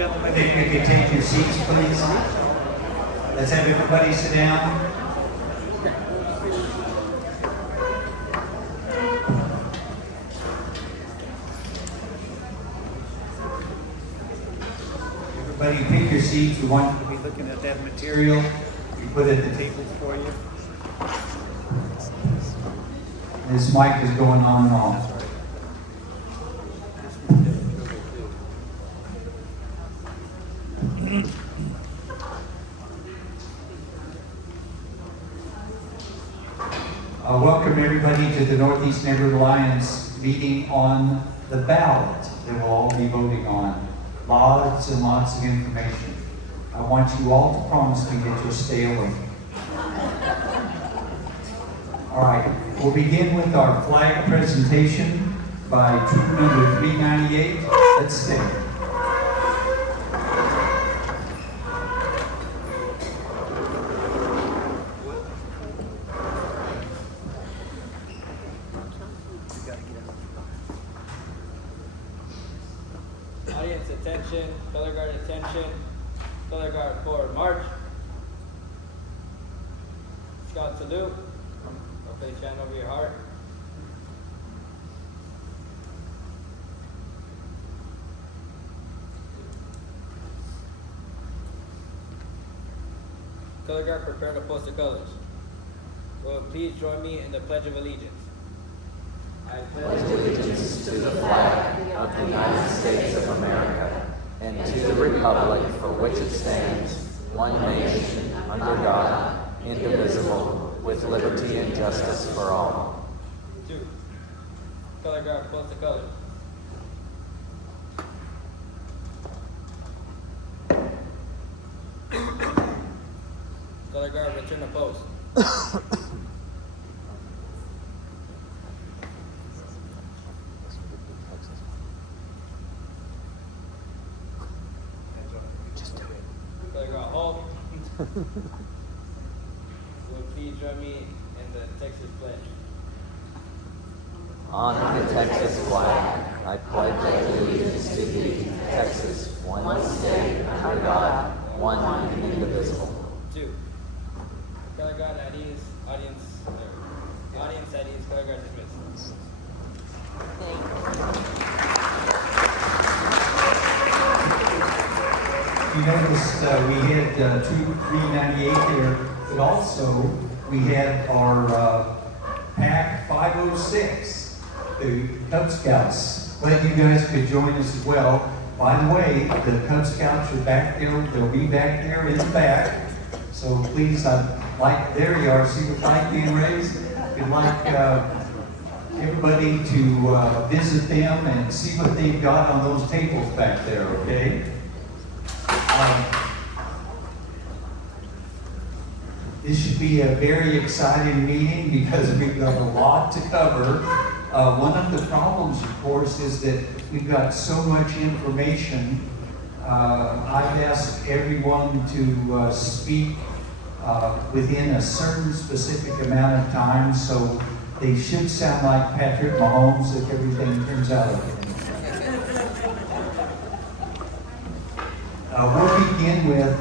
Gentlemen, if you could take your seats, please. Let's have everybody sit down. Everybody pick your seats. We want you to be looking at that material we put at the tables for you. This mic is going on and on. Welcome everybody to the Northeast Neighborhood Alliance meeting on the ballot that we'll all be voting on. Lots and lots of information. I want you all to promise me that you'll stay awake. All right, we'll begin with our flag presentation by troop number 398. Let's stand. Audience attention, color guard attention, color guard forward march. Scout salute. Okay, stand over your heart. Color guard prepare to post the colors. Will please join me in the Pledge of Allegiance. I pledge allegiance to the flag of the United States of America and to the republic for which it stands, one nation, under God, indivisible, with liberty and justice for all. 2. Color guard, post the colors. Color guard, return to post. Color guard, hold. Will please join me in the Texas pledge. Honor the Texas flag. I pledge allegiance to thee, Texas, one state, under God, one and indivisible. 2. Color guard at ease, audience at ease, color guard dismissed. You noticed we had troop 398 there, but also we had our PAC 506, the Cub Scouts. Glad you guys could join us as well. By the way, the Cub Scouts are back there. They'll be back there in the back. So please, there you are. See the flag being raised? We'd like everybody to visit them and see what they've got on those tables back there, okay? This should be a very exciting meeting because we've got a lot to cover. One of the problems, of course, is that we've got so much information. I've asked everyone to speak within a certain specific amount of time, so they should sound like Patrick Mahomes if everything turns out okay. We'll begin with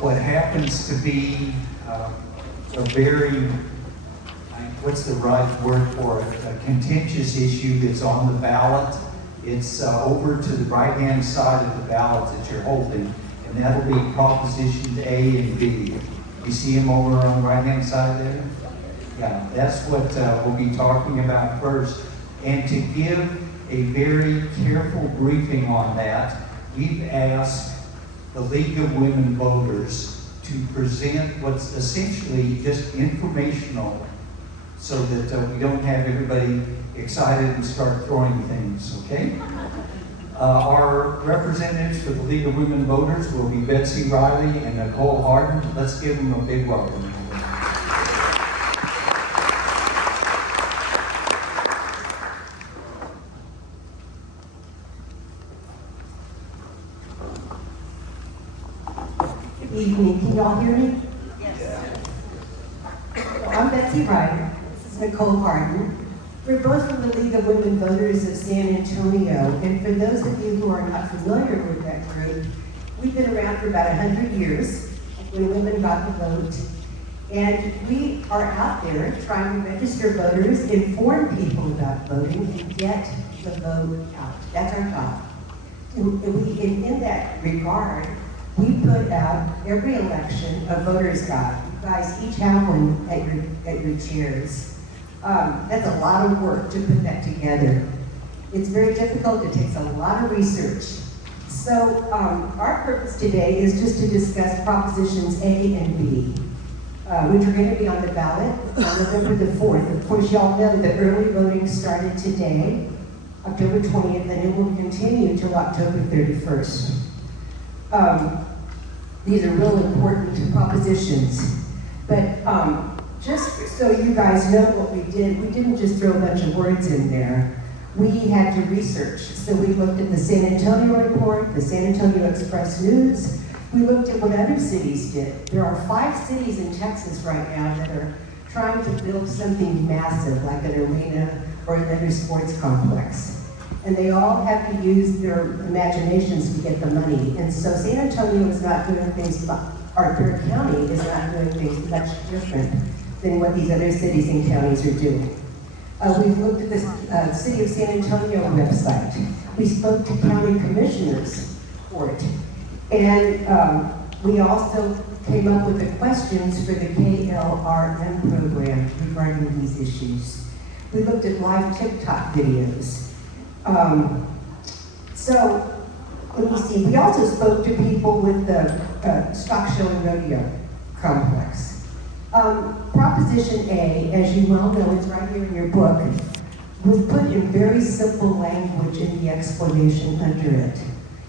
what happens to be a very, what's the right word for it, a contentious issue that's on the ballot. It's over to the right-hand side of the ballot that you're holding, and that'll be Proposition A and B. You see them over on the right-hand side there? Yeah, that's what we'll be talking about first. And to give a very careful briefing on that, we've asked the League of Women Voters to present what's essentially just informational so that we don't have everybody excited and start throwing things, okay? Our representatives for the League of Women Voters will be Betsy Riley and Nicole Harden. Let's give them a big welcome. Good evening. Can y'all hear me? Yes. I'm Betsy Ryder. This is Nicole Harden. We're both from the League of Women Voters of San Antonio. And for those of you who are not familiar with that group, We've been around for about 100 years when women got the vote. And we are out there trying to register voters, inform people about voting, and get the vote out. That's our job. In that regard, we put out every election a voter's guide. You guys each have one at your chairs. That's a lot of work to put that together. It's very difficult. It takes a lot of research. So our purpose today is just to discuss propositions A and B, which are going to be on the ballot on November the 4th. Of course, y'all know that early voting started today, October 20th, and it will continue until October 31st. These are real important propositions. But just so you guys know what we didn't just throw a bunch of words in there. We had to research. So we looked at the San Antonio report, the San Antonio Express News. We looked at what other cities did. There are 5 cities in Texas right now that are trying to build something massive, like an arena or another sports complex. And they all have to use their imaginations to get the money. And so San Antonio is not doing things, or Bexar County is not doing things much different than what these other cities and counties are doing. We've looked at the City of San Antonio website. We spoke to county commissioners for it. And we also came up with the questions for the KLRM program regarding these issues. We looked at live TikTok videos. So, let me see, we also spoke to people with the stock show and rodeo complex. Proposition A, as you well know, it's right here in your book, was put in very simple language in the explanation under it.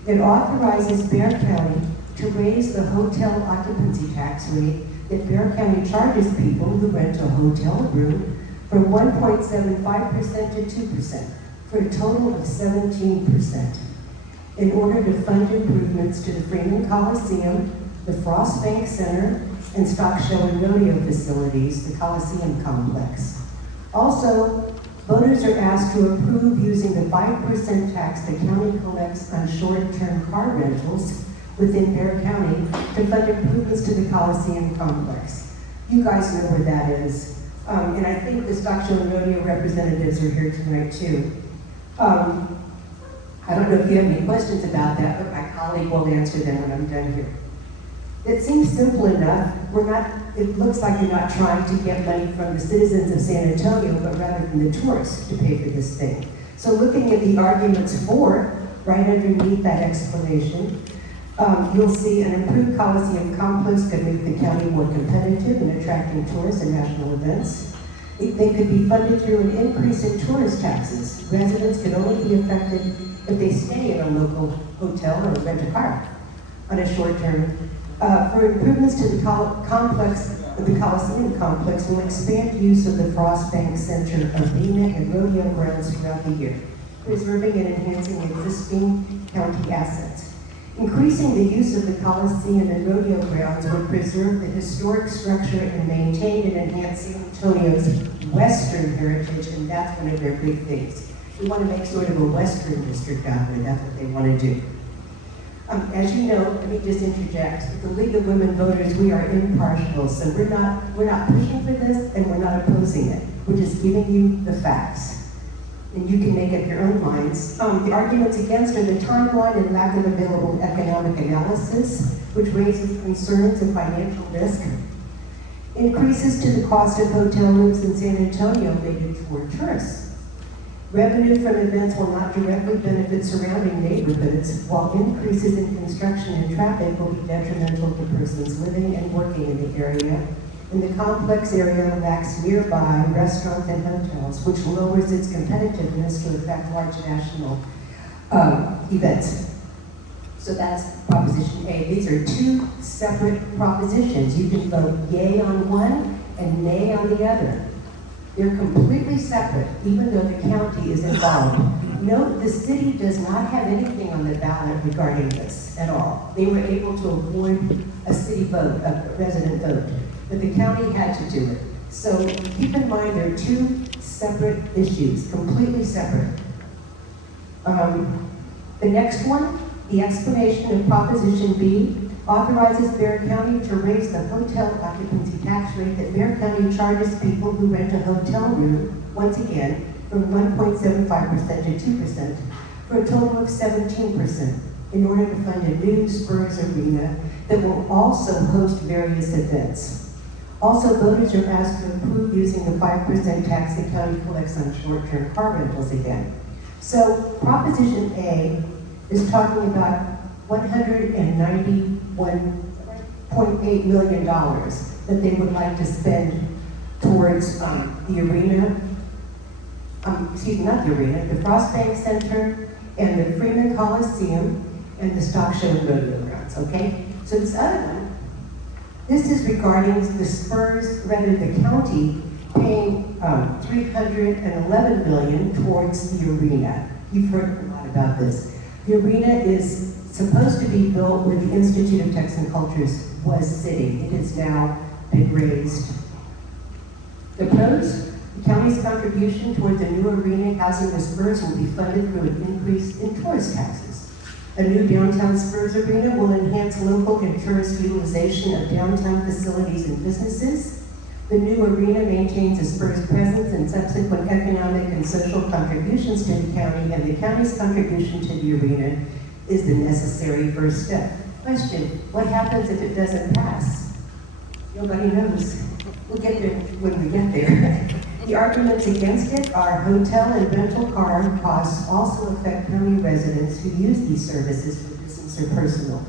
It authorizes Bexar County to raise the hotel occupancy tax rate that Bexar County charges people who rent a hotel room from 1.75% to 2%, for a total of 17%, in order to fund improvements to the Freeman Coliseum, the Frost Bank Center, and stock show and rodeo facilities, the Coliseum complex. Also, voters are asked to approve using the 5% tax the county collects on short-term car rentals within Bexar County to fund improvements to the Coliseum complex. You guys know where that is. And I think the stock show and rodeo representatives are here tonight too. I don't know if you have any questions about that, but my colleague will answer them when I'm done here. It seems simple enough. It looks like you're not trying to get money from the citizens of San Antonio, but rather from the tourists to pay for this thing. So looking at the arguments for, right underneath that explanation, you'll see an improved Coliseum complex could make the county more competitive in attracting tourists and national events. They could be funded through an increase in tourist taxes. Residents could only be affected if they stay in a local hotel or rent a car on a short term. For improvements to the Coliseum complex will expand use of the Frost Bank Center, arena, and rodeo grounds throughout the year, preserving and enhancing existing county assets. Increasing the use of the Coliseum and rodeo grounds would preserve the historic structure and maintain and enhance San Antonio's Western heritage, and that's one of their big things. We want to make sort of a Western district out there. That's what they want to do. As you know, let me just interject. The League of Women Voters, we are impartial, so we're not pushing for this, and we're not opposing it. We're just giving you the facts. And you can make up your own minds. The arguments against are the timeline and lack of available economic analysis, which raises concerns of financial risk. Increases to the cost of hotel rooms in San Antonio rated for tourists. Revenue from events will not directly benefit surrounding neighborhoods, while increases in construction and traffic will be detrimental to persons living and working in the area. And the complex area lacks nearby restaurants and hotels, which lowers its competitiveness to attract large national events. So that's Proposition A. These are 2 separate propositions. You can vote yay on one and nay on the other. They're completely separate, even though the county is involved. Note, the city does not have anything on the ballot regarding this at all. They were able to avoid a city vote, a resident vote, but the county had to do it. So keep in mind, they're 2 separate issues, completely separate. The next one The explanation of Proposition B authorizes Bear County to raise the hotel occupancy tax rate that Bear County charges people who rent a hotel room, once again, from 1.75% to 2%, for a total of 17%, in order to fund a new Spurs arena that will also host various events. Also, voters are asked to approve using the 5% tax the county collects on short-term car rentals again. So, Proposition A is talking about $191.8 million that they would like to spend towards the arena, not the arena, the Frost Bank Center and the Freeman Coliseum and the Stock Show and Rodeo Grounds, okay? So this other one, this is regarding the Spurs, rather the county paying $311 million towards the arena. You've heard a lot about this. The arena is supposed to be built where the Institute of Texan Cultures was sitting. It has now been raised. The pros, the county's contribution towards a new arena housing the Spurs will be funded through an increase in tourist taxes. A new downtown Spurs arena will enhance local and tourist utilization of downtown facilities and businesses. The new arena maintains a Spurs presence and subsequent economic and social contributions to the county, and the county's contribution to the arena is the necessary first step. Question, what happens if it doesn't pass? Nobody knows. We'll get there when we get there. The arguments against it are hotel and rental car costs also affect county residents who use these services for business or personal.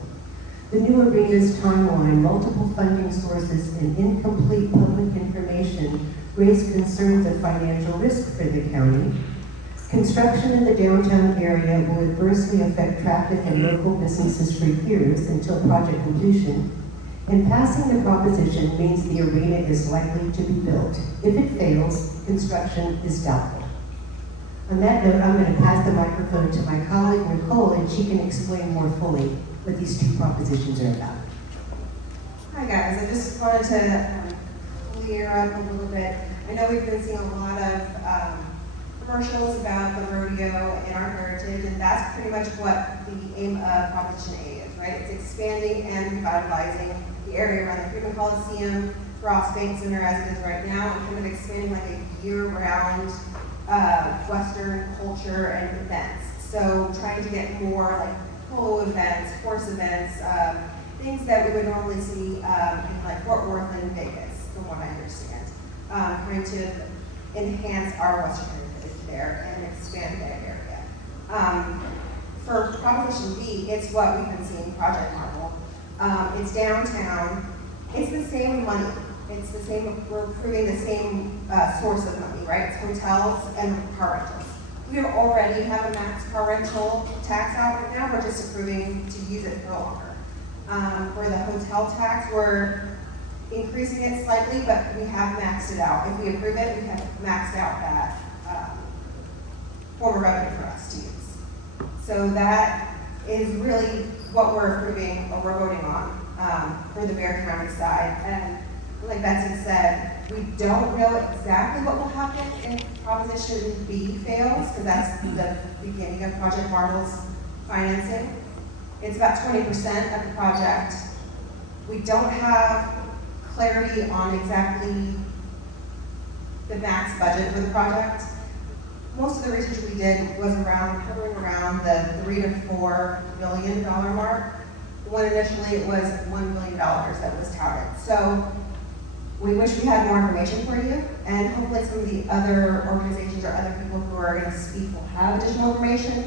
The new arena's timeline, multiple funding sources, and incomplete public information raise concerns of financial risk for the county. Construction in the downtown area will adversely affect traffic and local businesses for years until project completion. And passing the proposition means the arena is likely to be built. If it fails, construction is doubtful. On that note, I'm going to pass the microphone to my colleague Nicole, and she can explain more fully what these two propositions are about. Hi guys, I just wanted to clear up a little bit. I know we've been seeing a lot of commercials about the rodeo and our heritage, and that's pretty much what the aim of Proposition A is, right? It's expanding and revitalizing the area around the Freeman Coliseum, Frost Bank Center as it is right now, and kind of expanding like a year-round Western culture and events. So trying to get more like polo events, horse events, things that we would normally see in like Fort Worth and Vegas, from what I understand. Trying to enhance our Western heritage there and expand that area. For Proposition B, it's what we've been seeing, Project Marvel. It's downtown. It's the same money. It's the same, we're approving the same source of money, right? It's hotels and car rentals. We already have a max car rental tax out right now. We're just approving to use it for longer. For the hotel tax, we're increasing it slightly, but we have maxed it out. If we approve it, we have maxed out that form of revenue for us to use. So that is really what we're approving or we're voting on for the Bear County side. And like Betsy said, we don't know exactly what will happen if Proposition B fails, because that's the beginning of Project Marvel's financing. It's about 20% of the project. We don't have clarity on exactly the max budget for the project. Most of the research we did was hovering around the $3 to $4 billion mark. When initially it was $1 billion that was touted. So we wish we had more information for you, and hopefully some of the other organizations or other people who are going to speak will have additional information.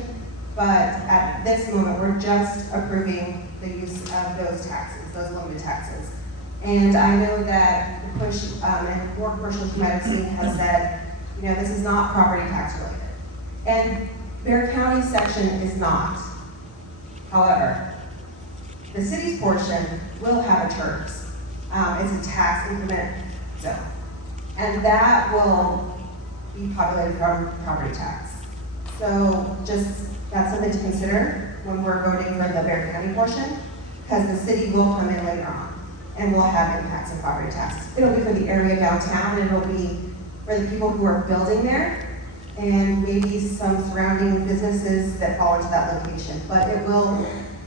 But at this moment, we're just approving the use of those taxes, those limited taxes. And I know that the push and more commercials you might have seen have said, you know, this is not property tax related. And Bear County section is not. However, the city's portion will have a TERS. It's a tax increment zone. And that will be populated from property tax. So just, that's something to consider when we're voting for the Bear County portion, because the city will come in later on and will have impacts on property taxes. It'll be for the area downtown, and it'll be for the people who are building there, and maybe some surrounding businesses that fall into that location, but it will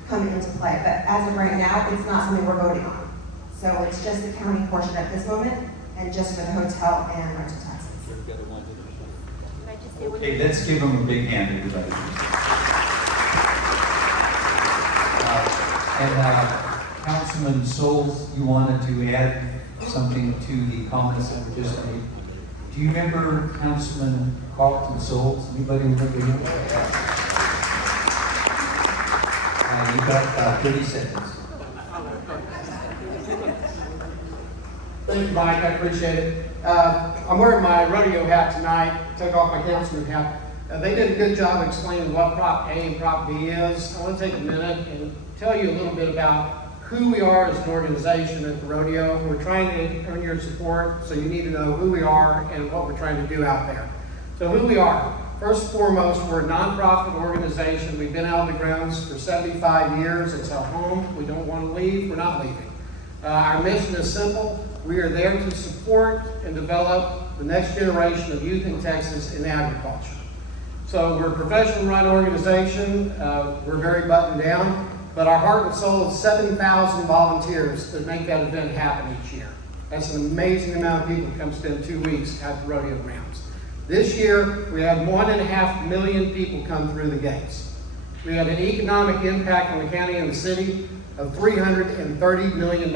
come into play. But as of right now, it's not something we're voting on. So it's just the county portion at this moment, and just for the hotel and rental taxes. Okay, let's give them a big hand, everybody. Councilman Souls, you wanted to add something to the comments that were just made. Do you remember Councilman Carlton Souls? Anybody remember him? You got 30 seconds. Thank you, Mike, I appreciate it. I'm wearing my rodeo hat tonight, took off my councilman hat. They did a good job explaining what Prop A and Prop B is. I want to take a minute and tell you a little bit about who we are as an organization at the rodeo. We're trying to earn your support, so you need to know who we are and what we're trying to do out there. So who we are. First and foremost, we're a nonprofit organization. We've been out of the grounds for 75 years. It's our home. We don't want to leave. We're not leaving. Our mission is simple. We are there to support and develop the next generation of youth in Texas in agriculture. So we're a professional run organization. We're very buttoned down, but our heart and soul is 7,000 volunteers that make that event happen each year. That's an amazing amount of people who come spend 2 weeks at the rodeo grounds. This year, we had 1.5 million people come through the gates. We had an economic impact on the county and the city of $330 million.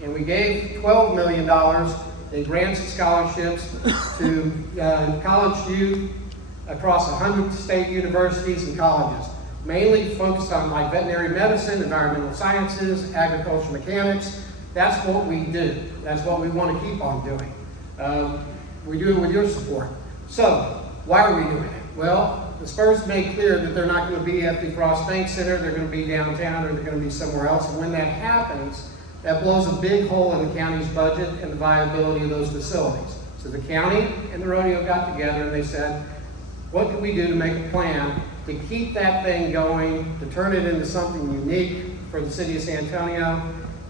And we gave $12 million in grants and scholarships to college youth across 100 state universities and colleges, mainly focused on like veterinary medicine, environmental sciences, agriculture mechanics. That's what we do. That's what we want to keep on doing. We do it with your support. So, why are we doing it? Well, the Spurs made clear that they're not going to be at the Frost Bank Center, they're going to be downtown, or they're going to be somewhere else. And when that happens, that blows a big hole in the county's budget and the viability of those facilities. So the county and the rodeo got together and they said, what can we do to make a plan to keep that thing going, to turn it into something unique for the city of San Antonio?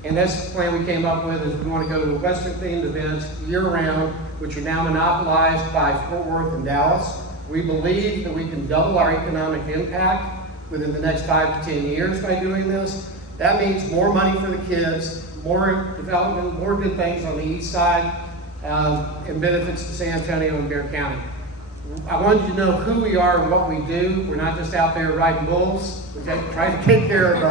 And that's the plan we came up with, is we want to go to Western-themed events year-round, which are now monopolized by Fort Worth and Dallas. We believe that we can double our economic impact within the next 5 to 10 years by doing this. That means more money for the kids, more development, more good things on the east side, and benefits to San Antonio and Bexar County. I wanted you to know who we are and what we do. We're not just out there riding bulls. We try to take care of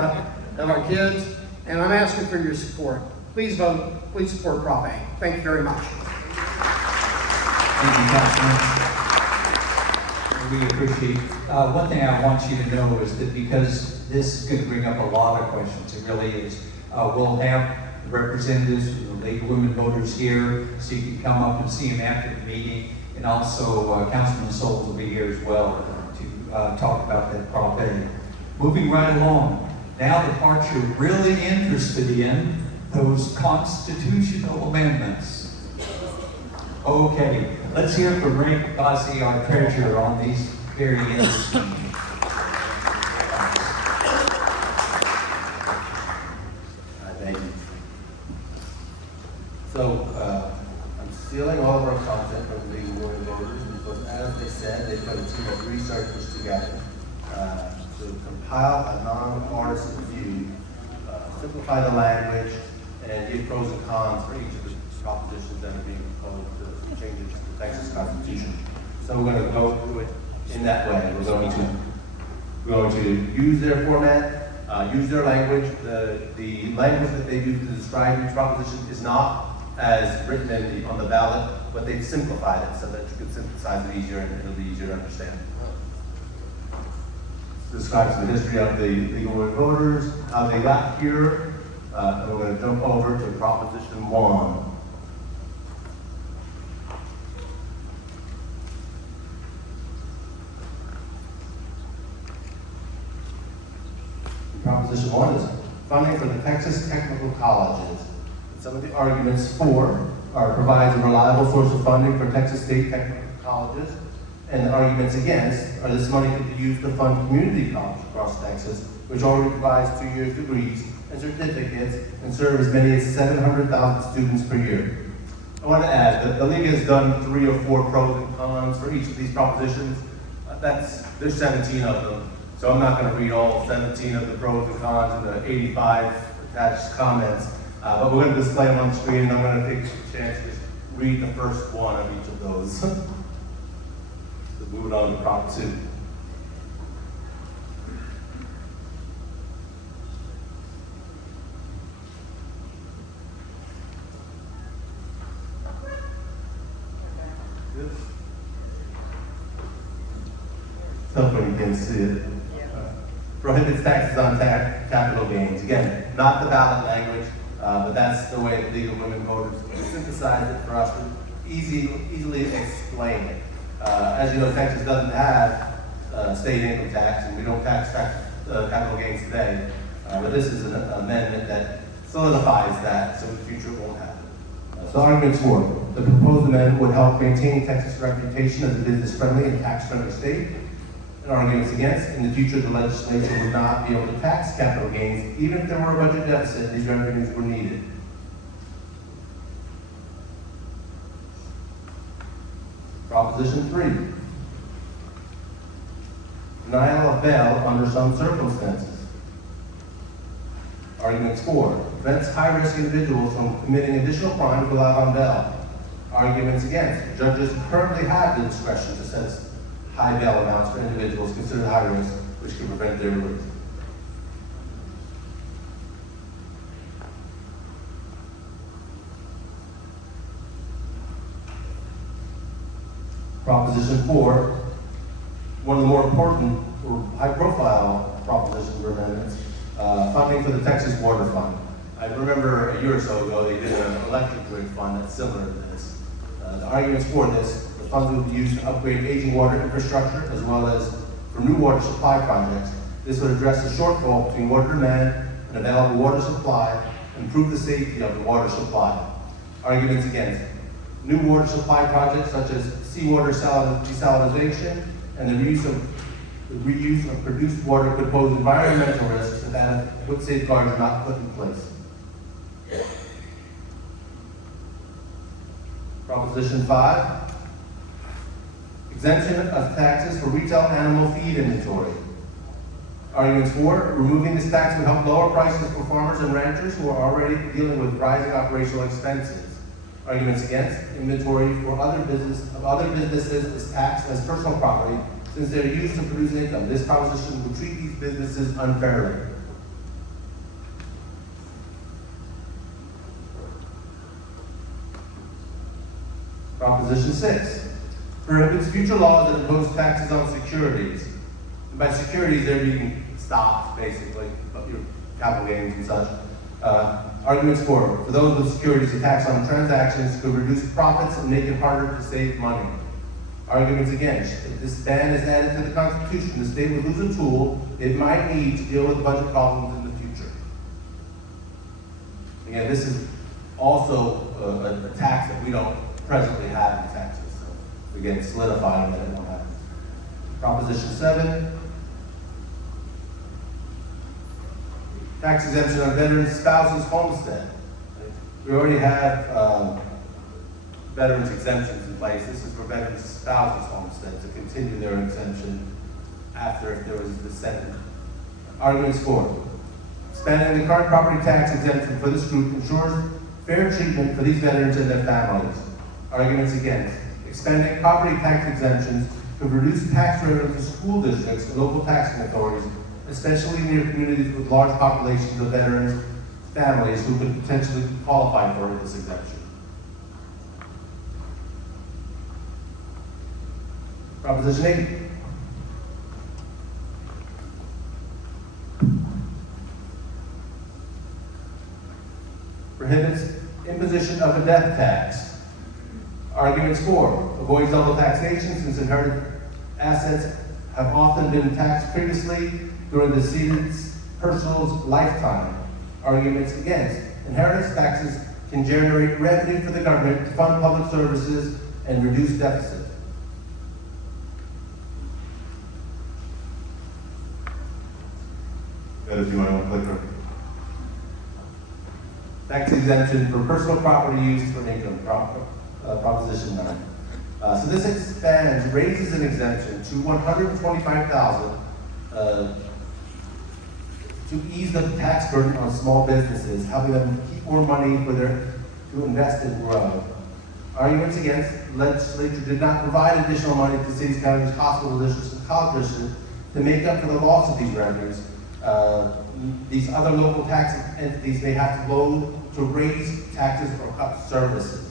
our kids. And I'm asking for your support. Please vote. Please support Prop A. Thank you very much. Thank you, Councilman. We appreciate. One thing I want you to know is that because this is going to bring up a lot of questions, it really is. We'll have representatives from the League of Women Voters here, so you can come up and see them after the meeting. And also, Councilman Souls will be here as well to talk about that Prop A. Moving right along. Now the part you're really interested in, those constitutional amendments. Okay, let's hear from Ray Pagasi, our treasurer, on these very interesting. Thank you. So, I'm stealing all of our content from the League of Women Voters because, as they said, they put a team of researchers together to compile a non-partisan view, simplify the language, and give pros and cons for each of the propositions that are being proposed to change the Texas Constitution. So we're going to go through it in that way. We're going to use their format, use their language. The language that they use to describe each proposition is not as written on the ballot, but they've simplified it so that you can synthesize it easier and it'll be easier to understand. Describes the history of the League of Women Voters, how they got here, and we're going to jump over to Proposition 1. Proposition 1 is funding for the Texas Technical Colleges. And some of the arguments for provides a reliable source of funding for Texas State Technical Colleges. And the arguments against are this money could be used to fund community colleges across Texas, which already provides 2-year degrees and certificates and serve as many as 700,000 students per year. I want to add that the league has done 3 or 4 pros and cons for each of these propositions. There's 17 of them, so I'm not going to read all 17 of the pros and cons and the 85 attached comments, but we're going to display them on the screen, and I'm going to take a chance to just read the first one of each of those. So moving on to Prop 2. Tough when you can see it. Prohibits taxes on capital gains. Again, not the ballot language, but that's the way the League of Women Voters synthesized it for us to easily explain it. As you know, Texas doesn't have state income tax, and we don't tax capital gains today. But this is an amendment that solidifies that, so in the future it won't happen. So arguments for the proposed amendment would help maintain Texas' reputation as a business-friendly and tax-friendly state. And arguments against, in the future, the legislature would not be able to tax capital gains, even if there were a budget deficit, these revenues were needed. Proposition 3. Denial of bail under some circumstances. Arguments 4. Prevents high-risk individuals from committing additional crimes without on bail. Arguments against. Judges currently have the discretion to set high bail amounts for individuals considered high risk, which can prevent their release. Proposition 4, one of the more important or high-profile propositions or amendments, funding for the Texas Water Fund. I remember a year or so ago they did an electric drink fund that's similar to this. The arguments for this: the funds would be used to upgrade aging water infrastructure as well as for new water supply projects. This would address the shortfall between water demand and available water supply, improve the safety of the water supply. Arguments against: new water supply projects such as seawater desalination and the reuse of produced water could pose environmental risks if adequate safeguards are not put in place. Proposition 5. Exemption of taxes for retail animal feed inventory. Arguments for: removing this tax would help lower prices for farmers and ranchers who are already dealing with rising operational expenses. Arguments against: inventory for other businesses is taxed as personal property since they are used to produce income. This proposition would treat these businesses unfairly. Proposition 6. Prohibits future laws that impose taxes on securities. And by securities, they're being stopped, basically, your capital gains and such. Arguments for those with securities, the tax on transactions could reduce profits and make it harder to save money. Arguments against: if this ban is added to the Constitution, the state would lose a tool it might need to deal with budget problems in the future. Again, this is also a tax that we don't presently have in Texas. So again, solidifying that it won't happen. Proposition 7. Tax exemption on veterans' spouses' homestead. We already have veterans exemptions in place. This is for veterans' spouses' homestead to continue their exemption after if there was a descendant. Arguments for: expanding the current property tax exemption for this group ensures fair treatment for these veterans and their families. Arguments against: expanding property tax exemptions could reduce tax revenue to school districts and local taxing authorities, especially near communities with large populations of veterans families who could potentially qualify for this exemption. Proposition 8. Prohibits imposition of a death tax. Arguments for: avoids double taxation since inherited assets have often been taxed previously during the decedent's person's lifetime. Arguments against: inheritance taxes can generate revenue for the government to fund public services and reduce deficit. If you want to click tax exemption for personal property use for income, Proposition 9. So this expands, raises an exemption to $125,000 to ease the tax burden on small businesses, helping them keep more money to invest and grow. Arguments against: legislature did not provide additional money to cities, counties, hospital districts, and college districts to make up for the loss of these revenues. These other local tax entities may have to vote to raise taxes or cut services.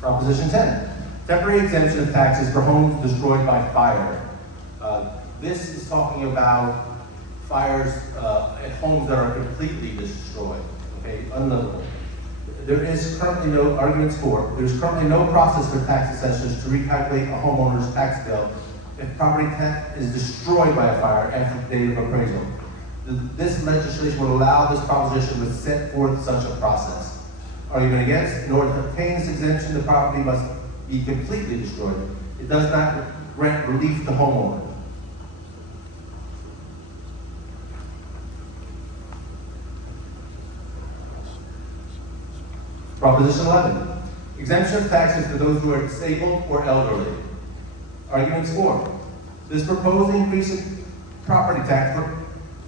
Proposition 10, temporary exemption of taxes for homes destroyed by fire. This is talking about fires at homes that are completely destroyed, okay, unlivable. There is currently no arguments for, there's currently no process for tax assessors to recalculate a homeowner's tax bill if property tax is destroyed by a fire after the date of appraisal. This legislation would allow this proposition to set forth such a process. Argument against: in order to obtain this exemption, the property must be completely destroyed. It does not grant relief to homeowners. Proposition 11, exemption of taxes for those who are disabled or elderly. Arguments for: this proposed increase in property tax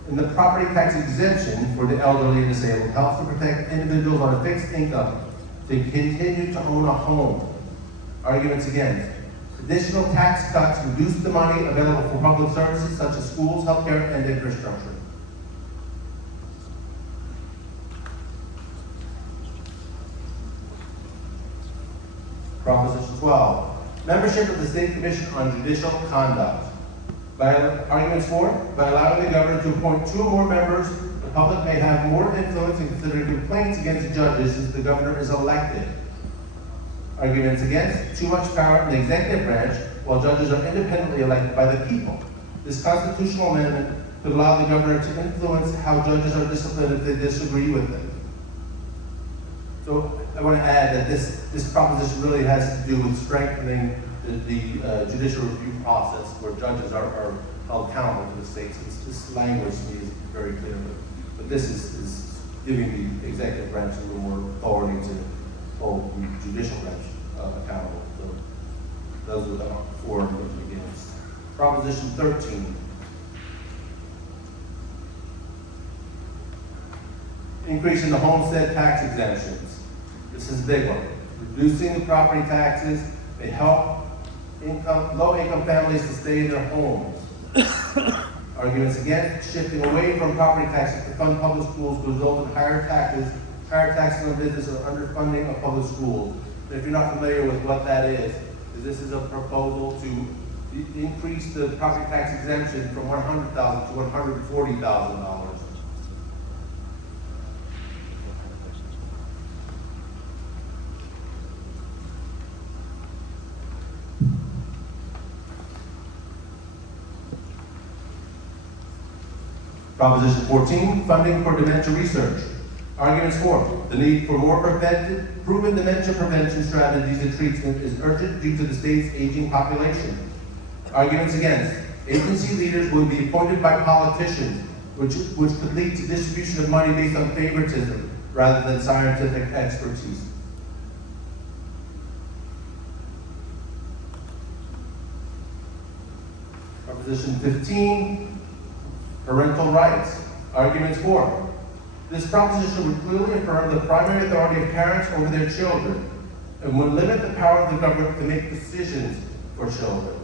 in the property tax exemption for the elderly and disabled helps to protect individuals on a fixed income to continue to own a home. Arguments against: additional tax cuts reduce the money available for public services such as schools, healthcare, and infrastructure. Proposition 12, membership of the State Commission on Judicial Conduct. Arguments for: by allowing the governor to appoint 2 or more members, the public may have more influence in considering complaints against judges since the governor is elected. Arguments against: too much power in the executive branch while judges are independently elected by the people. This constitutional amendment could allow the governor to influence how judges are disciplined if they disagree with them. So I want to add that this proposition really has to do with strengthening the judicial review process where judges are held accountable to the states. This language to me is very clear, but this is giving the executive branch a little more authority to hold the judicial branch accountable. So those are the 4 and those are against. Proposition 13. Increase in the homestead tax exemptions. This is a big one. Reducing the property taxes may help low-income families to stay in their homes. Arguments against: shifting away from property taxes to fund public schools could result in higher taxes on business and underfunding of public schools. And if you're not familiar with what that is this is a proposal to increase the property tax exemption from $100,000 to $140,000. Proposition 14, funding for dementia research. Arguments for: the need for more proven dementia prevention strategies and treatment is urgent due to the state's aging population. Arguments against: agency leaders will be appointed by politicians, which could lead to distribution of money based on favoritism rather than scientific expertise. Proposition 15, parental rights. Arguments for: this proposition would clearly affirm the primary authority of parents over their children and would limit the power of the government to make decisions for children.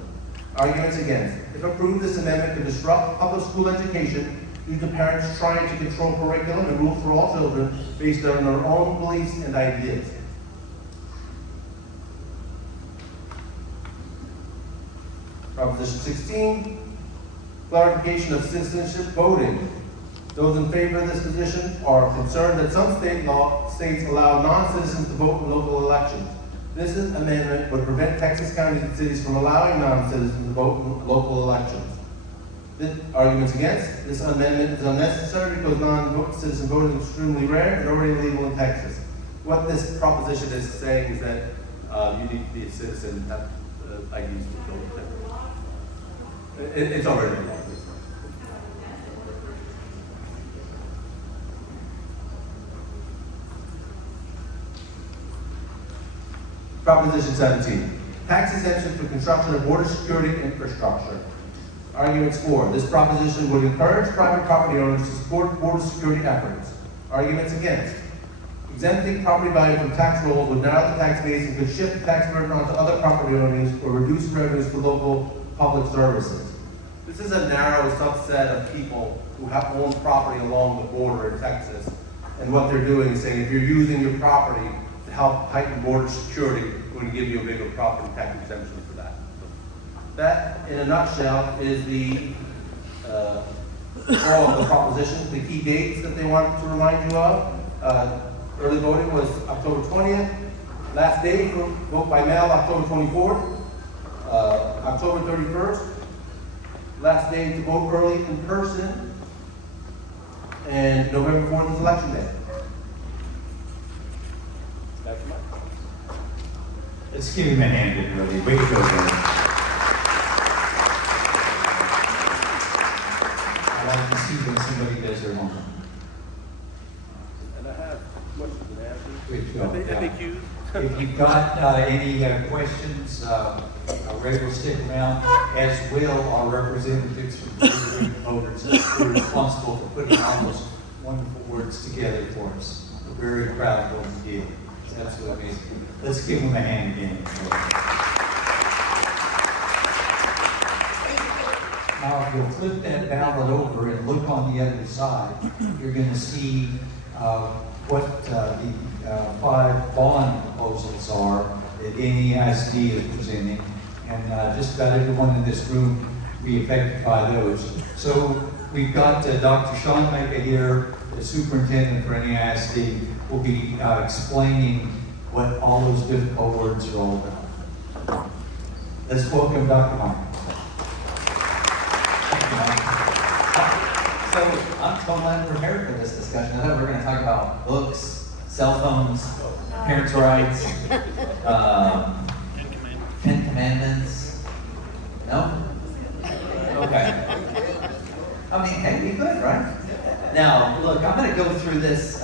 Arguments against: if approved, this amendment could disrupt public school education due to parents trying to control curriculum and rules for all children based on their own beliefs and ideas. Proposition 16, clarification of citizenship voting. Those in favor of this position are concerned that some states allow non-citizens to vote in local elections. This amendment would prevent Texas counties and cities from allowing non-citizens to vote in local elections. Arguments against: this amendment is unnecessary because non-citizen voting is extremely rare and already illegal in Texas. What this proposition is saying is that you need to be a citizen IDs for building it's already in law. Proposition 17, tax exemption for construction of border security infrastructure. Arguments for, this proposition would encourage private property owners to support border security efforts. Arguments against, exempting property value from tax rolls would narrow the tax base and could shift the tax burden onto other property owners or reduce revenues for local public services. This is a narrow subset of people who have owned property along the border in Texas. And what they're doing is saying, if you're using your property to help tighten border security, we're going to give you a bigger property tax exemption for that. That, in a nutshell, is the all of the propositions, the key dates that they want to remind you of. Early voting was October 20th. Last day for vote by mail, October 24th. October 31st. Last day to vote early in person. And November 4th is election day. Back to Mike. Let's give him a hand, everybody. Way to go, guys. I like to see when somebody does their homework. And I have questions to ask you. Good job. FAQs. If you've got any questions, Ray will stick around, as will our representatives from the Green voters who are responsible for putting all those wonderful words together for us. We're very proud of what you did. It's absolutely amazing. Let's give them a hand again. Now, if you'll flip that ballot over and look on the other side, you're going to see what the 5 bond proposals are that NEISD is presenting, and just about everyone in this room will be affected by those. So we've got Dr. Sean Mecca here, the superintendent for NEISD, will be explaining what all those difficult words are all about. Let's welcome Dr. Mike. So I'm totally unprepared for this discussion. I thought we were going to talk about books, cell phones, parents' rights, 10 Commandments. No? Okay. I mean, hey, we could, right? Now, look, I'm going to go through this.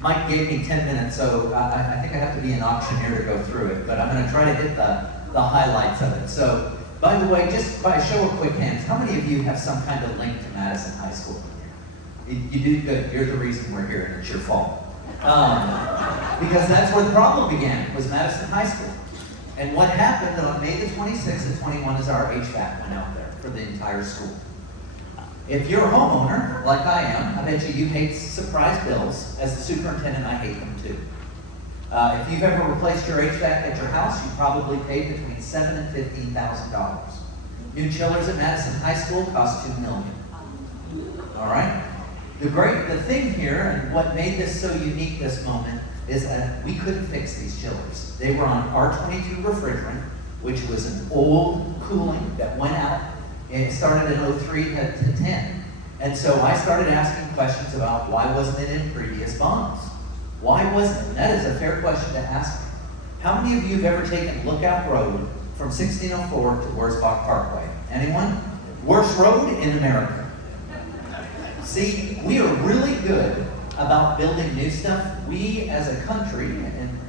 Mike gave me 10 minutes, so I think I have to be an auctioneer to go through it, but I'm going to try to hit the highlights of it. So, by the way, just by a show of quick hands, how many of you have some kind of link to Madison High School? You do good. You're the reason we're here, and it's your fault. Because that's where the problem began, was Madison High School. And what happened on May the 26th and 21 is our HVAC went out there for the entire school. If you're a homeowner, like I am, I bet you hate surprise bills. As the superintendent, I hate them too. If you've ever replaced your HVAC at your house, you probably paid between $7,000 and $15,000. New chillers at Madison High School cost $2 million. All right? The thing here, and what made this so unique this moment, is that we couldn't fix these chillers. They were on R22 refrigerant, which was an old cooling that went out. It started in 03 to 10. And so I started asking questions about why wasn't it in previous bonds? Why wasn't it? That is a fair question to ask. How many of you have ever taken Lookout Road from 1604 to Wurzbach Parkway? Anyone? Worst road in America. See, we are really good about building new stuff. We as a country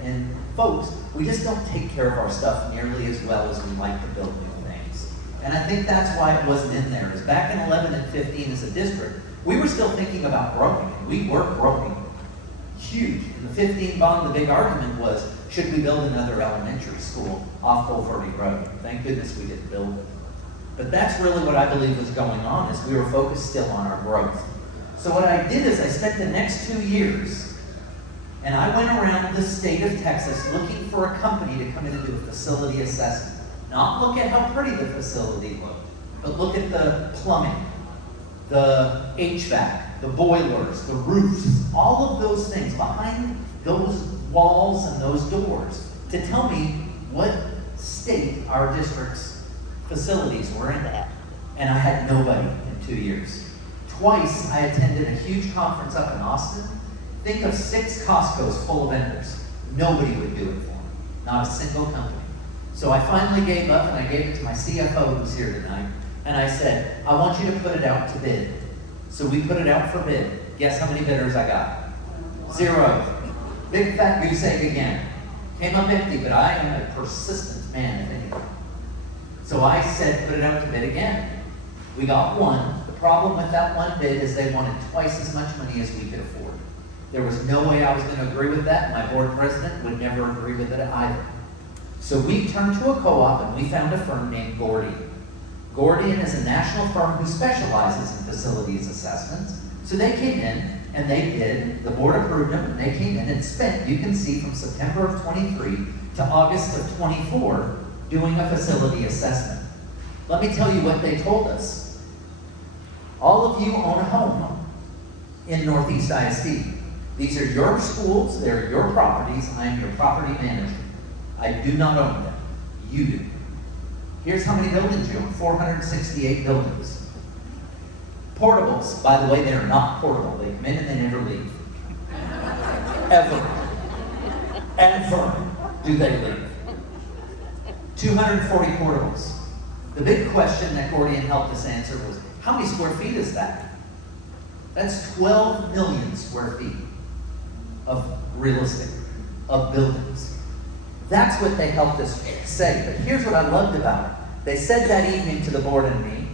and folks, we just don't take care of our stuff nearly as well as we like to build new things. And I think that's why it wasn't in there. Is back in 11 and 15 as a district, we were still thinking about growing. We were growing huge. In the 15 bond, the big argument was, should we build another elementary school off Bulverde Road? Thank goodness we didn't build it. But that's really what I believe was going on, is we were focused still on our growth. So what I did is I spent the next 2 years, and I went around the state of Texas looking for a company to come in and do a facility assessment. Not look at how pretty the facility looked, but look at the plumbing, the HVAC, the boilers, the roofs, all of those things behind those walls and those doors to tell me what state our district's facilities were in. And I had nobody in 2 years. Twice I attended a huge conference up in Austin. Think of 6 Costco's full of vendors. Nobody would do it for me. Not a single company. So I finally gave up and I gave it to my CFO who's here tonight. And I said, I want you to put it out to bid. So we put it out for bid. Guess how many bidders I got? 0. Big fat goose egg again. Came up empty, but I am a persistent man, if anything. So I said, put it out to bid again. We got 1. The problem with that 1 bid is they wanted twice as much money as we could afford. There was no way I was going to agree with that. My board president would never agree with it either. So we turned to a co-op and we found a firm named Gordian. Gordian is a national firm who specializes in facilities assessments. So they came in and they did, the board approved them, and they came in and spent, you can see from September of 23 to August of 24, doing a facility assessment. Let me tell you what they told us. All of you own a home in Northeast ISD. These are your schools, they're your properties, I am your property manager. I do not own them, you do. Here's how many buildings you own, 468 buildings. Portables, by the way, they're not portable, they come in and they never leave. Ever do they leave. 240 portables. The big question that Gordian helped us answer was, how many square feet is that? That's 12 million square feet of real estate, of buildings. That's what they helped us say. But here's what I loved about it. They said that evening to the board and me,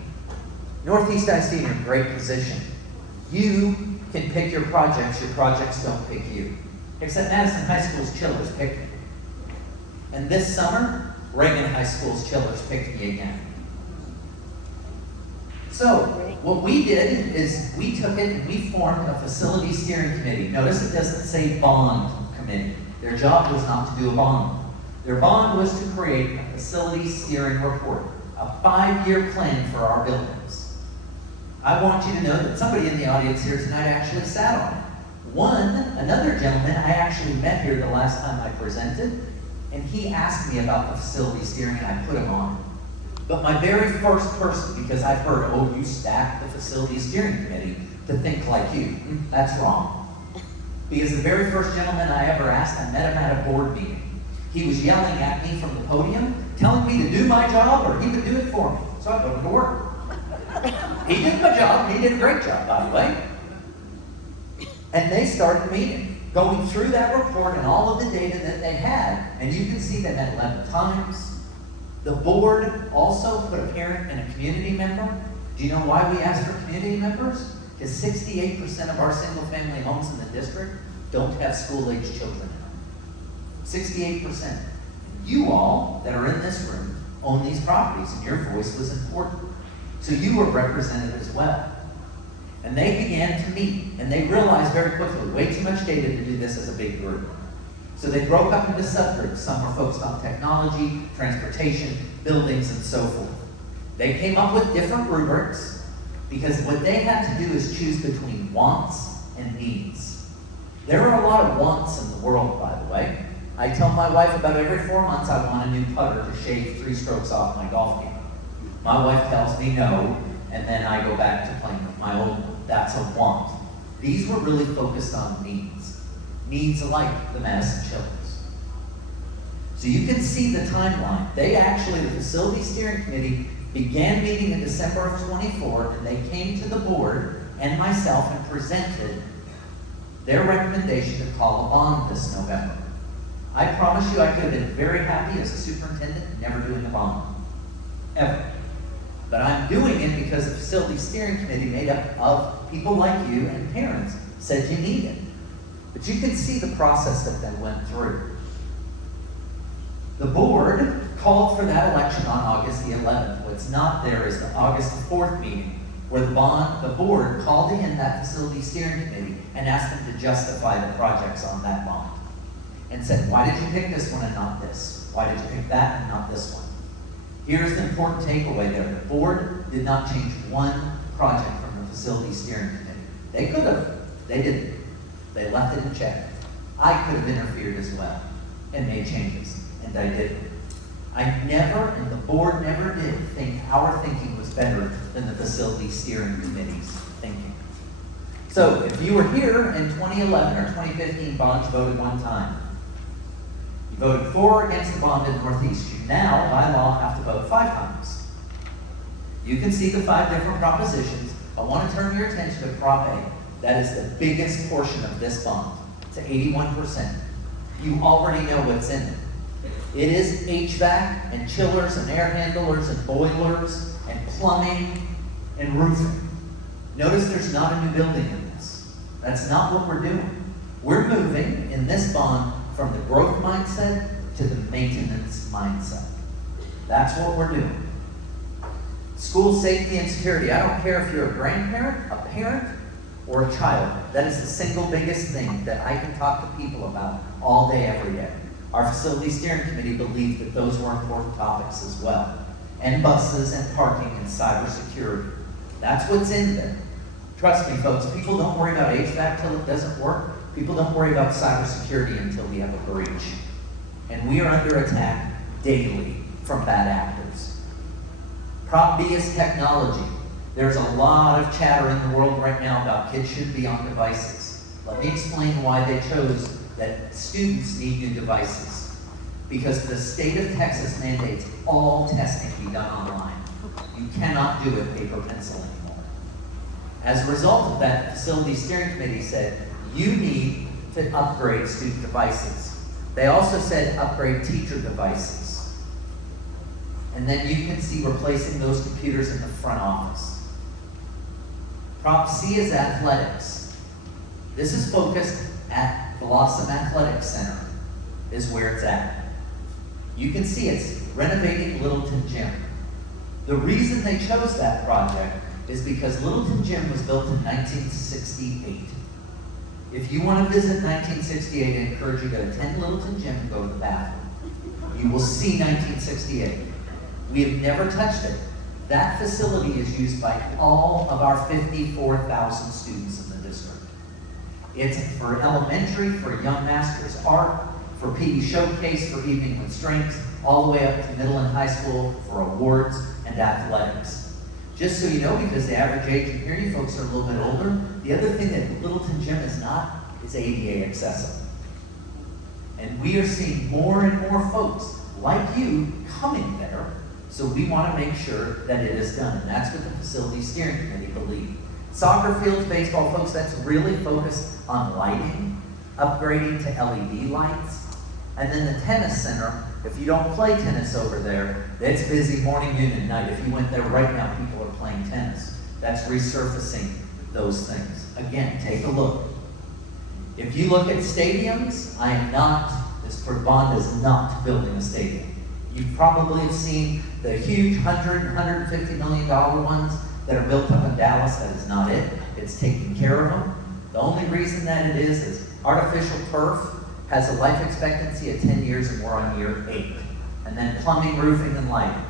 Northeast ISD in a great position. You can pick your projects don't pick you. Except Madison High School's chillers picked me. And this summer, Reagan High School's chillers picked me again. So, what we did is we took it and we formed a facility steering committee. Notice it doesn't say bond committee. Their job was not to do a bond. Their bond was to create a facility steering report, a 5-year plan for our buildings. I want you to know that somebody in the audience here tonight actually sat on it. Another gentleman I actually met here the last time I presented, and he asked me about the facility steering and I put him on it. But my very first person, because I've heard, oh, you stacked the facility steering committee to think like you. That's wrong. Because the very first gentleman I ever asked, I met him at a board meeting. He was yelling at me from the podium, telling me to do my job or he would do it for me. So I put him to work. He did my job, and he did a great job, by the way. And they started meeting, going through that report and all of the data that they had, and you can see they met 11 times. The board also put a parent and a community member. Do you know why we asked for community members? Because 68% of our single-family homes in the district don't have school-age children in them. 68%. You all that are in this room own these properties, and your voice was important. So you were represented as well. And they began to meet, and they realized very quickly, way too much data to do this as a big group. So they broke up into subgroups. Some were focused on technology, transportation, buildings, and so forth. They came up with different rubrics, because what they had to do is choose between wants and needs. There are a lot of wants in the world, by the way. I tell my wife about every 4 months I want a new putter to shave 3 strokes off my golf game. My wife tells me no, and then I go back to playing with my old one. That's a want. These were really focused on needs. Needs like the Madison Chillers. So you can see the timeline. The facility steering committee began meeting in December of 24, and they came to the board and myself and presented their recommendation to call a bond this November. I promise you I could have been very happy as a superintendent never doing a bond. Ever. But I'm doing it because the facility steering committee made up of people like you and parents said you need it. But you can see the process that they went through. The board called for that election on August the 11th. What's not there is the August the 4th meeting where the board called in that facility steering committee and asked them to justify the projects on that bond. And said, why did you pick this one and not this? Why did you pick that and not this one? Here's the important takeaway there. The board did not change one project from the facility steering committee. They could have. They didn't. They left it in check. I could have interfered as well and made changes, and I didn't. I never, and the board never did, think our thinking was better than the facility steering committee's thinking. So if you were here in 2011 or 2015, bonds voted one time. voted for or against the bond in the Northeast. You now, by law, have to vote 5 times. You can see the 5 different propositions. I want to turn your attention to Prop A. That is the biggest portion of this bond. It's 81%. You already know what's in it. It is HVAC and chillers and air handlers and boilers and plumbing and roofing. Notice there's not a new building in this. That's not what we're doing. We're moving in this bond from the growth mindset to the maintenance mindset. That's what we're doing. School safety and security. I don't care if you're a grandparent, a parent, or a child. That is the single biggest thing that I can talk to people about all day, every day. Our facility steering committee believed that those were important topics as well. And buses and parking and cybersecurity. That's what's in there. Trust me, folks, people don't worry about HVAC till it doesn't work. People don't worry about cybersecurity until we have a breach. And we are under attack daily from bad actors. Prop B is technology. There's a lot of chatter in the world right now about kids should be on devices. Let me explain why they chose that students need new devices. Because the state of Texas mandates all testing be done online. You cannot do it paper pencil anymore. As a result of that, the facility steering committee said, you need to upgrade student devices. They also said upgrade teacher devices. And then you can see replacing those computers in the front office. Prop C is athletics. This is focused at Blossom Athletic Center, is where it's at. You can see it's renovating Littleton Gym. The reason they chose that project is because Littleton Gym was built in 1968. If you want to visit 1968, I encourage you to attend Littleton Gym and go to the bathroom. You will see 1968. We have never touched it. That facility is used by all of our 54,000 students in the district. It's for elementary, for young masters art, for PE showcase, for evening with strengths, all the way up to middle and high school for awards and athletics. Just so you know, because the average age in here, you folks are a little bit older, the other thing that Littleton Gym is not is ADA accessible. And we are seeing more and more folks like you coming there, so we want to make sure that it is done. And that's what the facility steering committee believed. Soccer fields, baseball, folks, that's really focused on lighting, upgrading to LED lights. And then the tennis center, if you don't play tennis over there, it's busy morning, noon, and night. If you went there right now, people are playing tennis. That's resurfacing those things. Again, take a look. If you look at stadiums, this bond is not building a stadium. You probably have seen the huge $100, $150 million ones that are built up in Dallas. That is not it. It's taking care of them. The only reason that it is artificial turf has a life expectancy of 10 years and we're on year 8. And then plumbing, roofing, and lighting.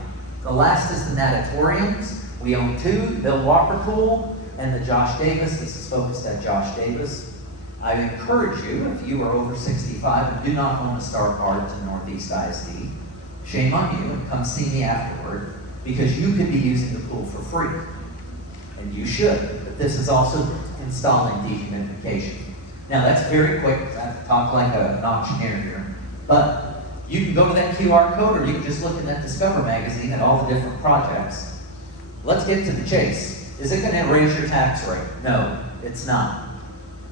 The last is the natatoriums. We own 2, the Bill Walker Pool and the Josh Davis. This is focused at Josh Davis. I encourage you, if you are over 65 and do not own a Star card to Northeast ISD, shame on you, and come see me afterward, because you could be using the pool for free. And you should, but this is also installing dehumidification. Now that's very quick, I have to talk like an auctioneer here, but you can go to that QR code or you can just look in that Discover magazine at all the different projects. Let's get to the chase. Is it going to raise your tax rate? No, it's not.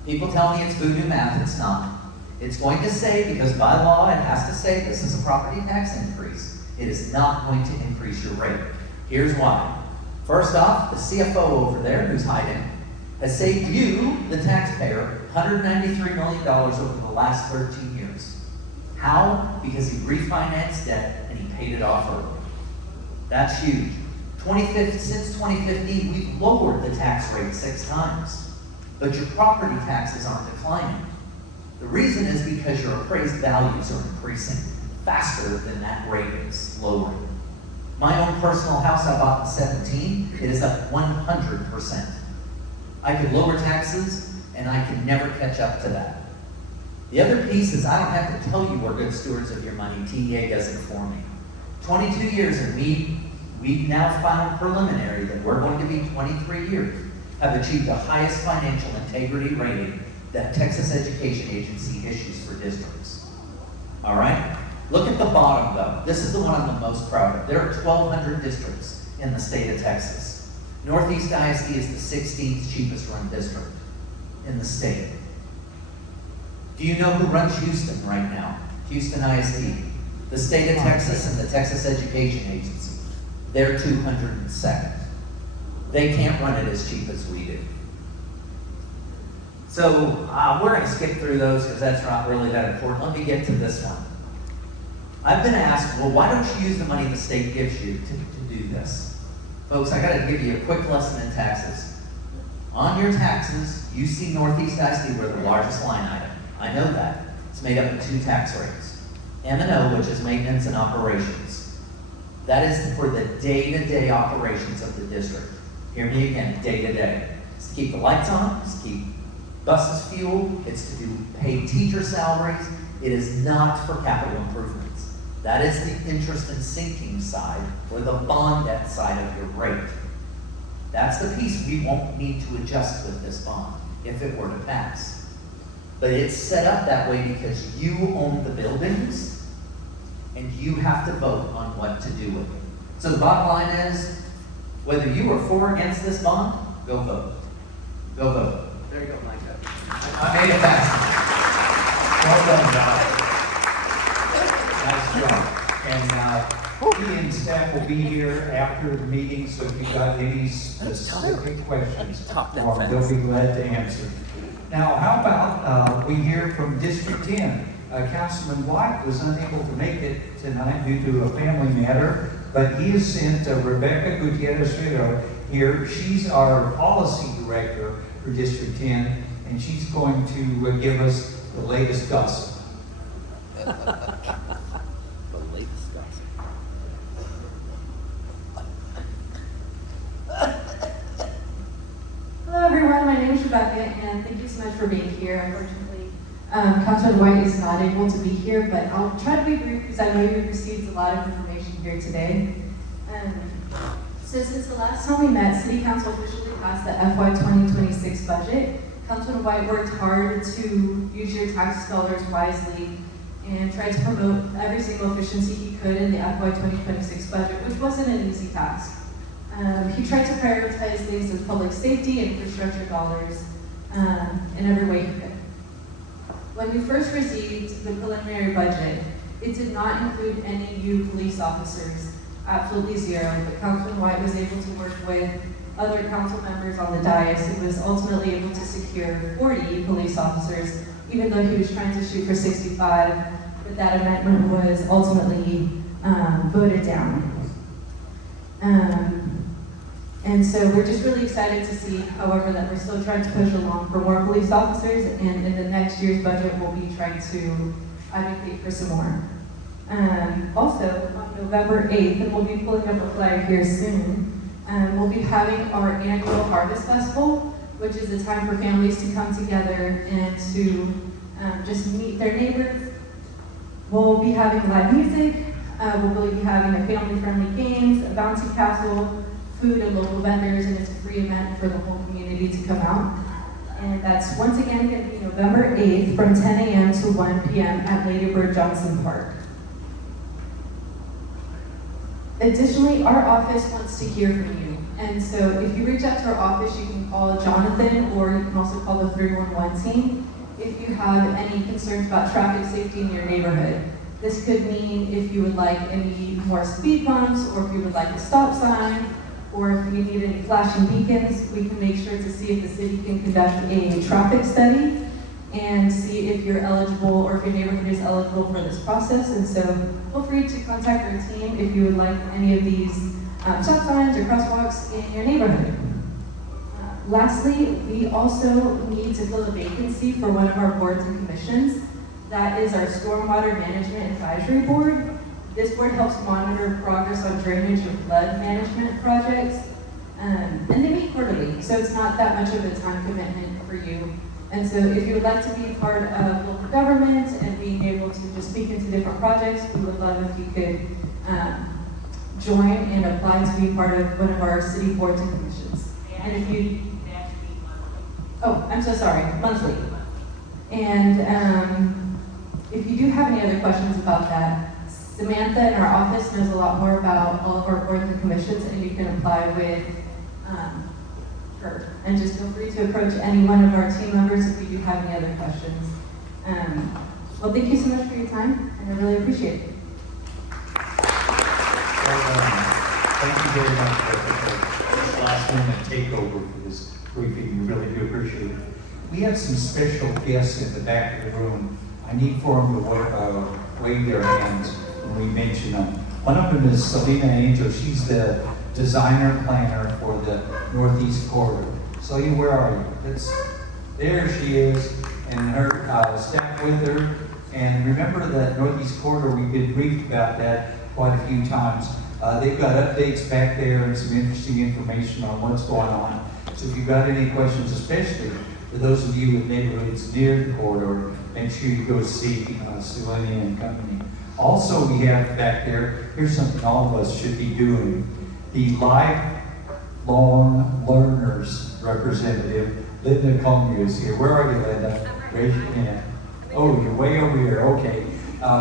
People tell me it's voodoo math, it's not. It's going to say, because by law it has to say this is a property tax increase. It is not going to increase your rate. Here's why. First off, the CFO over there, who's hiding, has saved you, the taxpayer, $193 million over the last 13 years. How? Because he refinanced debt and he paid it off early. That's huge. Since 2015, we've lowered the tax rate 6 times, but your property taxes aren't declining. The reason is because your appraised values are increasing faster than that rate is lowering. My own personal house I bought in 2017, it is up 100%. I could lower taxes, and I can never catch up to that. The other piece is I don't have to tell you we're good stewards of your money. TEA does it for me. 22 years, and we've now found preliminary that we're going to be 23 years, have achieved the highest financial integrity rating that Texas Education Agency issues for districts. All right? Look at the bottom though. This is the one I'm the most proud of. There are 1,200 districts in the state of Texas. Northeast ISD is the 16th cheapest run district in the state. Do you know who runs Houston right now? Houston ISD. The state of Texas and the Texas Education Agency. They're 202nd. They can't run it as cheap as we do. So we're going to skip through those because that's not really that important. Let me get to this one. I've been asked, well, why don't you use the money the state gives you to do this? Folks, I got to give you a quick lesson in taxes. On your taxes, you see Northeast ISD, we're the largest line item. I know that. It's made up of 2 tax rates. M&O, which is maintenance and operations. That is for the day-to-day operations of the district. Hear me again, day-to-day. It's to keep the lights on, it's to keep buses fueled, it's to do pay teacher salaries. It is not for capital improvements. That is the interest and sinking side, or the bond debt side of your rate. That's the piece we won't need to adjust with this bond, if it were to pass. But it's set up that way because you own the buildings, and you have to vote on what to do with it. So the bottom line is, whether you are for or against this bond, go vote. Go vote. There you go, Micah. I made it fast. Well done, Doc. Nice job. And he and staff will be here after the meeting, so if you've got any specific questions, they'll be glad to answer. Now, how about we hear from District 10? Councilman White was unable to make it tonight due to a family matter, but he has sent Rebecca Gutierrez here. She's our policy director for District 10, and she's going to give us the latest gossip. The latest gossip. Hello everyone, my name is Rebecca and thank you so much for being here. Unfortunately, Councilman White is not able to be here, but I'll try to be brief because I know you've received a lot of information here today. So since the last time we met, City Council officially passed the FY 2026 budget. Councilman White worked hard to use your tax dollars wisely and tried to promote every single efficiency he could in the FY 2026 budget, which wasn't an easy task. He tried to prioritize things as public safety and infrastructure dollars in every way he could. When we first received the preliminary budget, it did not include any new police officers, absolutely zero, but Councilman White was able to work with other council members on the dais and was ultimately able to secure 40 police officers, even though he was trying to shoot for 65, but that amendment was ultimately voted down. And so we're just really excited to see, however, that we're still trying to push along for more police officers, and in the next year's budget, we'll be trying to advocate for some more. Also, on November 8th, and we'll be pulling up a flyer here soon, we'll be having our annual Harvest Festival, which is a time for families to come together and to just meet their neighbors. We'll be having live music, we'll be having a family-friendly games, a bouncy castle, food and local vendors, and it's a free event for the whole community to come out. And that's once again going to be November 8th from 10 a.m. to 1 p.m. at Lady Bird Johnson Park. Additionally, our office wants to hear from you. And so if you reach out to our office, you can call Jonathan, or you can also call the 311 team if you have any concerns about traffic safety in your neighborhood. This could mean if you would like any more speed bumps, or if you would like a stop sign, or if you need any flashing beacons, we can make sure to see if the city can conduct a traffic study and see if you're eligible, or if your neighborhood is eligible for this process. And so feel free to contact our team if you would like any of these stop signs or crosswalks in your neighborhood. Lastly, we also need to fill a vacancy for one of our boards and commissions. That is our Stormwater Management Advisory Board. This board helps monitor progress on drainage and flood management projects, and they meet quarterly, so it's not that much of a time commitment for you. And so if you would like to be part of local government and being able to just speak into different projects, we would love if you could join and apply to be part of one of our city boards and commissions. And if you, oh, I'm so sorry, monthly. And if you do have any other questions about that, Samantha in our office knows a lot more about all of our boards and commissions, and you can apply with her. And just feel free to approach any one of our team members if you do have any other questions. Well, thank you so much for your time, and I really appreciate it. Well done. Thank you very much for this last minute takeover for this briefing. We really do appreciate it. We have some special guests in the back of the room. I need for them to wave their hands when we mention them. One of them is Selena Angel. She's the designer planner for the Northeast Corridor. Selena, where are you? There she is, and her staff with her. And remember that Northeast Corridor, we've been briefed about that quite a few times. They've got updates back there and some interesting information on what's going on. So if you've got any questions, especially for those of you with neighborhoods near the corridor, make sure you go see Selena and company. Also, we have back there, here's something all of us should be doing. The lifelong learners representative, Linda Conger, is here. Where are you, Linda? Raise your hand. Oh, you're way over here. Okay.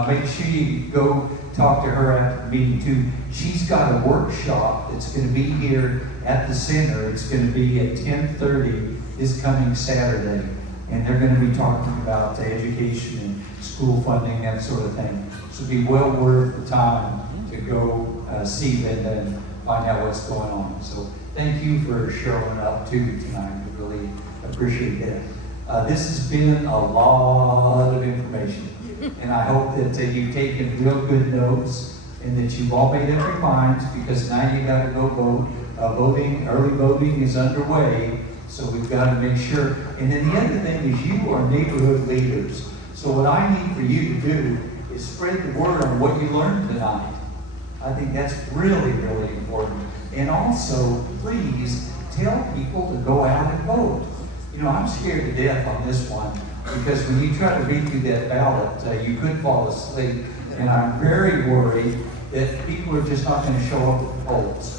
Make sure you go talk to her after the meeting too. She's got a workshop that's going to be here at the center. It's going to be at 10:30 this coming Saturday. And they're going to be talking about education and school funding, that sort of thing. So it'll be well worth the time to go see Linda and find out what's going on. So thank you for showing up too tonight. We really appreciate that. This has been a lot of information. And I hope that you've taken real good notes and that you've all made up your minds, because now you got to go vote. Early voting is underway, so we've got to make sure. And then the other thing is you are neighborhood leaders. So what I need for you to do is spread the word on what you learned tonight. I think that's really, really important. And also, please tell people to go out and vote. You know, I'm scared to death on this one, because when you try to read through that ballot, you could fall asleep. And I'm very worried that people are just not going to show up at the polls.